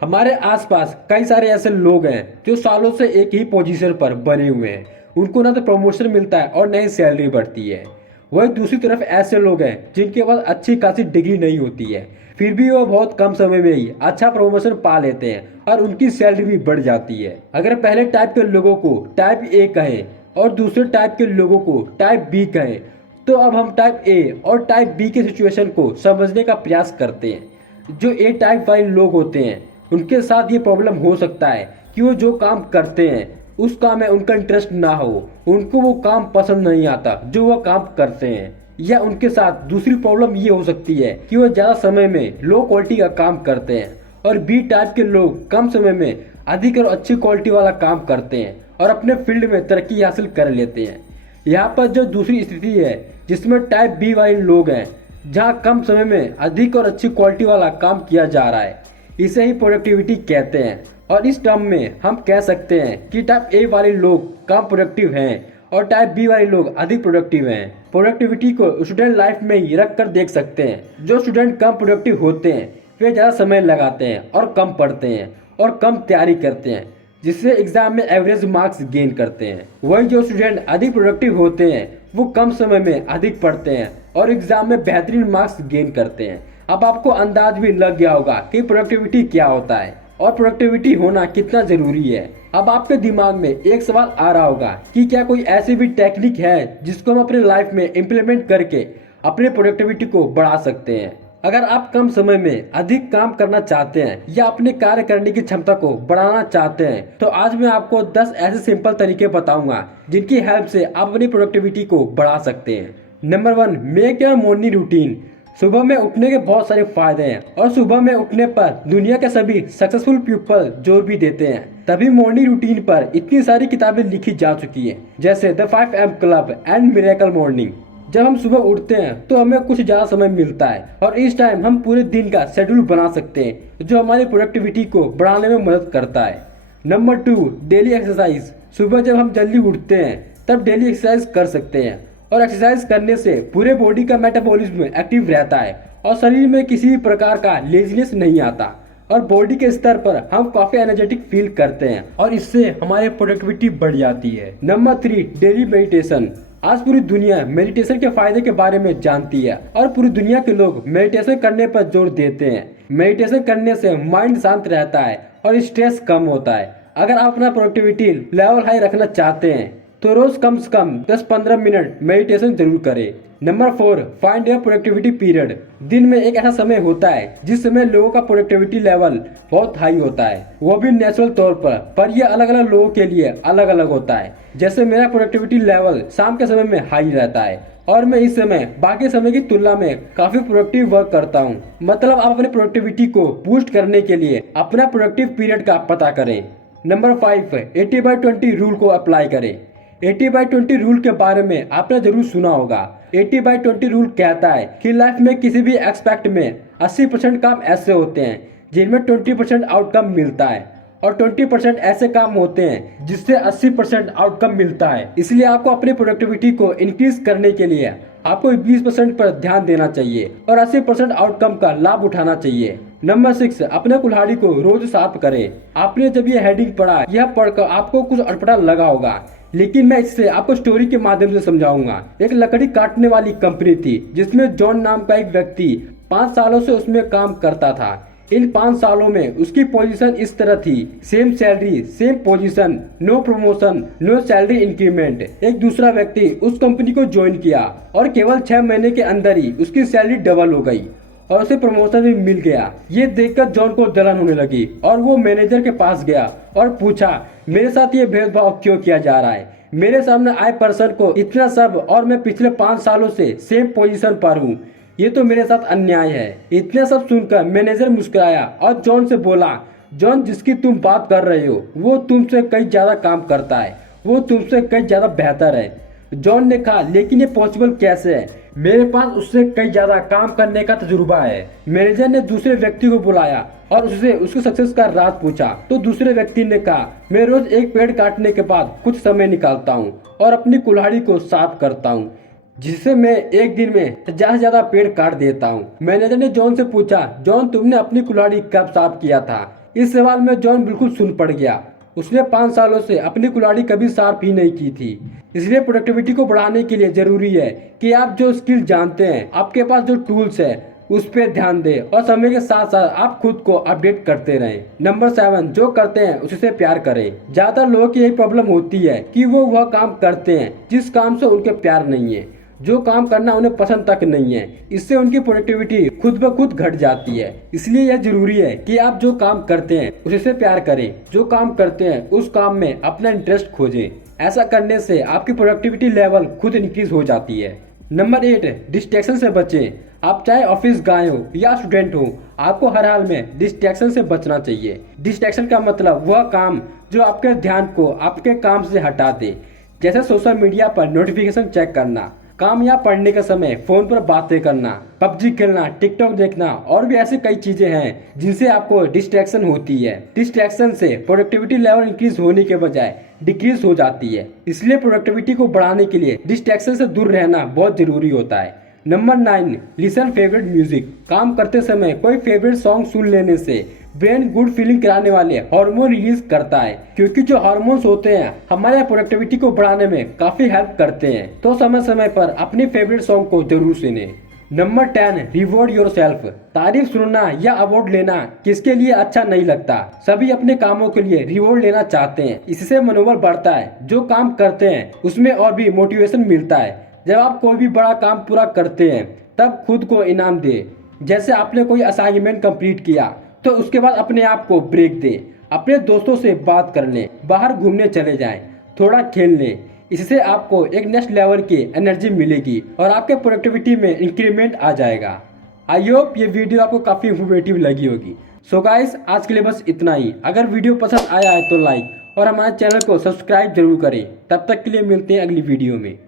हमारे आसपास कई सारे ऐसे लोग हैं जो सालों से एक ही पोजीशन पर बने हुए हैं। उनको ना तो प्रमोशन मिलता है और ना ही सैलरी बढ़ती है। वही दूसरी तरफ ऐसे लोग हैं जिनके पास अच्छी खासी डिग्री नहीं होती है, फिर भी वो बहुत कम समय में ही अच्छा प्रमोशन पा लेते हैं और उनकी सैलरी भी बढ़ जाती है। अगर पहले टाइप के लोगों को टाइप ए कहें और दूसरे टाइप के लोगों को टाइप बी कहें, तो अब हम टाइप ए और टाइप बी की सिचुएशन को समझने का प्रयास करते हैं। जो ए टाइप वाले लोग होते हैं उनके साथ ये प्रॉब्लम हो सकता है कि वो जो काम करते हैं उस काम में उनका इंटरेस्ट ना हो, उनको वो काम पसंद नहीं आता जो वो काम करते हैं। या उनके साथ दूसरी प्रॉब्लम ये हो सकती है कि वो ज़्यादा समय में लो क्वालिटी का काम करते हैं और बी टाइप के लोग कम समय में अधिक और अच्छी क्वालिटी वाला काम करते हैं और अपने फील्ड में तरक्की हासिल कर लेते हैं। यहाँ पर जो दूसरी स्थिति है जिसमें टाइप बी वाले लोग हैं, जहाँ कम समय में अधिक और अच्छी क्वालिटी वाला काम किया जा रहा है, इसे ही प्रोडक्टिविटी कहते हैं। और इस टर्म में हम कह सकते हैं कि टाइप ए वाले लोग कम प्रोडक्टिव हैं और टाइप बी वाले लोग अधिक प्रोडक्टिव हैं। प्रोडक्टिविटी को स्टूडेंट लाइफ में ही रख कर देख सकते हैं। जो स्टूडेंट कम प्रोडक्टिव होते हैं वे ज़्यादा समय लगाते हैं और कम पढ़ते हैं और कम तैयारी करते हैं, जिससे एग्जाम में एवरेज मार्क्स गेन करते हैं। वही जो स्टूडेंट अधिक प्रोडक्टिव होते हैं वो कम समय में अधिक पढ़ते हैं और एग्जाम में बेहतरीन मार्क्स गेन करते हैं। अब आपको अंदाज भी लग गया होगा कि प्रोडक्टिविटी क्या होता है और प्रोडक्टिविटी होना कितना जरूरी है। अब आपके दिमाग में एक सवाल आ रहा होगा कि क्या कोई ऐसी भी टेक्निक है जिसको हम अपने लाइफ में इम्प्लीमेंट करके अपने प्रोडक्टिविटी को बढ़ा सकते हैं। अगर आप कम समय में अधिक काम करना चाहते हैं या अपने कार्य करने की क्षमता को बढ़ाना चाहते हैं, तो आज मैं आपको 10 ऐसे सिंपल तरीके बताऊंगा जिनकी हेल्प से आप अपनी प्रोडक्टिविटी को बढ़ा सकते हैं। Number 1, make your morning routine. सुबह में उठने के बहुत सारे फायदे हैं और सुबह में उठने पर दुनिया के सभी सक्सेसफुल पीपल जोर भी देते हैं। तभी मॉर्निंग रूटीन पर इतनी सारी किताबें लिखी जा चुकी हैं, जैसे the 5 AM club and miracle morning. जब हम सुबह उठते हैं तो हमें कुछ ज्यादा समय मिलता है और इस टाइम हम पूरे दिन का शेड्यूल बना सकते हैं जो हमारी प्रोडक्टिविटी को बढ़ाने में मदद करता है। Number 2, daily exercise. सुबह जब हम जल्दी उठते हैं तब डेली एक्सरसाइज कर सकते हैं और एक्सरसाइज करने से पूरे बॉडी का मेटाबॉलिज्म एक्टिव रहता है और शरीर में किसी भी प्रकार का लेजीनेस नहीं आता और बॉडी के स्तर पर हम काफी एनर्जेटिक फील करते हैं और इससे हमारी प्रोडक्टिविटी बढ़ जाती है। Number 3, daily meditation. आज पूरी दुनिया मेडिटेशन के फायदे के बारे में जानती है और पूरी दुनिया के लोग मेडिटेशन करने पर जोर देते हैं। मेडिटेशन करने से माइंड शांत रहता है और स्ट्रेस कम होता है। अगर आप अपना प्रोडक्टिविटी लेवल हाई रखना चाहते हैं तो रोज कम से कम 10-15 मिनट मेडिटेशन जरूर करें। Number 4, find your productivity period. दिन में एक ऐसा समय होता है जिस समय लोगों का प्रोडक्टिविटी लेवल बहुत हाई होता है, वो भी नेचुरल तौर पर यह अलग अलग लोगों के लिए अलग अलग होता है। जैसे मेरा प्रोडक्टिविटी लेवल शाम के समय में हाई रहता है और मैं इस समय बाकी समय की तुलना में काफी प्रोडक्टिव वर्क करता हूँ। मतलब आप अपने प्रोडक्टिविटी को बूस्ट करने के लिए अपना प्रोडक्टिव पीरियड का पता करें। नंबर 5, 80/20 रूल को अप्लाई करें। 80/20 रूल के बारे में आपने जरूर सुना होगा। 80/20 रूल कहता है कि लाइफ में किसी भी एक्सपेक्ट में 80% काम ऐसे होते हैं जिनमें 20% आउटकम मिलता है और 20% ऐसे काम होते हैं जिससे 80% आउटकम मिलता है। इसलिए आपको अपनी प्रोडक्टिविटी को इंक्रीज करने के लिए आपको 20% पर ध्यान देना चाहिए और 80% आउटकम का लाभ उठाना चाहिए। नंबर 6, अपने कुल्हाड़ी को रोज साफ करें। आपने जब ये हेडिंग पढ़ा, यह पढ़कर आपको कुछ अटपटा लगा होगा, लेकिन मैं इससे आपको स्टोरी के माध्यम से समझाऊंगा। एक लकड़ी काटने वाली कंपनी थी जिसमें जॉन नाम का एक व्यक्ति 5 सालों से उसमें काम करता था। इन 5 सालों में उसकी पोजीशन इस तरह थी: same salary, same position, no promotion, no salary increment. एक दूसरा व्यक्ति उस कंपनी को ज्वाइन किया और केवल 6 महीने के अंदर ही उसकी सैलरी डबल हो गई और उसे प्रमोशन भी मिल गया। ये देखकर जॉन को जलन होने लगी और वो मैनेजर के पास गया और पूछा, मेरे साथ ये भेदभाव क्यों किया जा रहा है? मेरे सामने आए पर्सन को इतना सब और मैं पिछले 5 सालों से सेम पोजीशन पर हूँ। ये तो मेरे साथ अन्याय है। इतना सब सुनकर मैनेजर मुस्कुराया और जॉन से बोला, जॉन, जिसकी तुम बात कर रहे हो वो तुमसे कई ज्यादा काम करता है, वो तुमसे कई ज्यादा बेहतर है। जॉन ने कहा, लेकिन ये पॉसिबल कैसे है? मेरे पास उससे कई ज्यादा काम करने का तजुर्बा है। मैनेजर ने दूसरे व्यक्ति को बुलाया और उससे उसके सक्सेस का राज पूछा तो दूसरे व्यक्ति ने कहा, मैं रोज एक पेड़ काटने के बाद कुछ समय निकालता हूँ और अपनी कुल्हाड़ी को साफ करता हूँ, जिससे मैं एक दिन में ज्यादा पेड़ काट देता हूँ। मैनेजर ने जॉन से पूछा, जॉन, तुमने अपनी कुल्हाड़ी कब साफ किया था? इस सवाल में जॉन बिल्कुल सुन पड़ गया। उसने 5 सालों से अपनी कुल्हाड़ी कभी शार्प ही नहीं की थी। इसलिए प्रोडक्टिविटी को बढ़ाने के लिए जरूरी है कि आप जो स्किल जानते हैं, आपके पास जो टूल्स है, उस पर ध्यान दें और समय के साथ साथ आप खुद को अपडेट करते रहें। नंबर 7, जो करते हैं उससे प्यार करें। ज्यादातर लोगों की यही प्रॉब्लम होती है कि वो वह काम करते हैं जिस काम से उनके प्यार नहीं है, जो काम करना उन्हें पसंद तक नहीं है। इससे उनकी प्रोडक्टिविटी खुद ब खुद घट जाती है। इसलिए यह जरूरी है कि आप जो काम करते हैं उससे प्यार करें, जो काम करते हैं उस काम में अपना इंटरेस्ट खोजें। ऐसा करने से आपकी प्रोडक्टिविटी लेवल खुद इंक्रीज हो जाती है। नंबर 8, डिस्ट्रैक्शन से बचें। आप चाहे ऑफिस गए हो या स्टूडेंट हो, आपको हर हाल में डिस्ट्रैक्शन से बचना चाहिए। डिस्ट्रैक्शन का मतलब वह काम जो आपके ध्यान को आपके काम से हटा दे, जैसे सोशल मीडिया पर नोटिफिकेशन चेक करना, काम या पढ़ने के समय फोन पर बातें करना, पबजी खेलना, टिकटॉक देखना और भी ऐसी कई चीजें हैं जिनसे आपको डिस्ट्रैक्शन होती है। डिस्ट्रैक्शन से प्रोडक्टिविटी लेवल इंक्रीज होने के बजाय डिक्रीज हो जाती है। इसलिए प्रोडक्टिविटी को बढ़ाने के लिए डिस्ट्रैक्शन से दूर रहना बहुत जरूरी होता है। Number 9, listen favourite music. काम करते समय कोई फेवरेट सॉन्ग सुन लेने से ब्रेन गुड फीलिंग कराने वाले हार्मोन रिलीज करता है, क्योंकि जो हार्मोन्स होते हैं हमारे प्रोडक्टिविटी को बढ़ाने में काफी हेल्प करते हैं। तो समय समय पर अपनी फेवरेट सॉन्ग को जरूर सुने। Number 10, reward yourself. तारीफ सुनना या अवार्ड लेना किसके लिए अच्छा नहीं लगता। सभी अपने कामों के लिए रिवॉर्ड लेना चाहते हैं। इससे मनोबल बढ़ता है, जो काम करते हैं उसमें और भी मोटिवेशन मिलता है। जब आप कोई भी बड़ा काम पूरा करते हैं तब खुद को इनाम दे। जैसे आपने कोई असाइनमेंट कंप्लीट किया तो उसके बाद अपने आप को ब्रेक दे। अपने दोस्तों से बात कर लें, बाहर घूमने चले जाएं, थोड़ा खेल लें। इससे आपको एक नेक्स्ट लेवल की एनर्जी मिलेगी और आपके प्रोडक्टिविटी में इंक्रीमेंट आ जाएगा। आई होप ये वीडियो आपको काफ़ी इंफॉर्मेटिव लगी होगी। सो गाइस, आज के लिए बस इतना ही। अगर वीडियो पसंद आया है तो लाइक और हमारे चैनल को सब्सक्राइब जरूर करें। तब तक के लिए मिलते हैं अगली वीडियो में।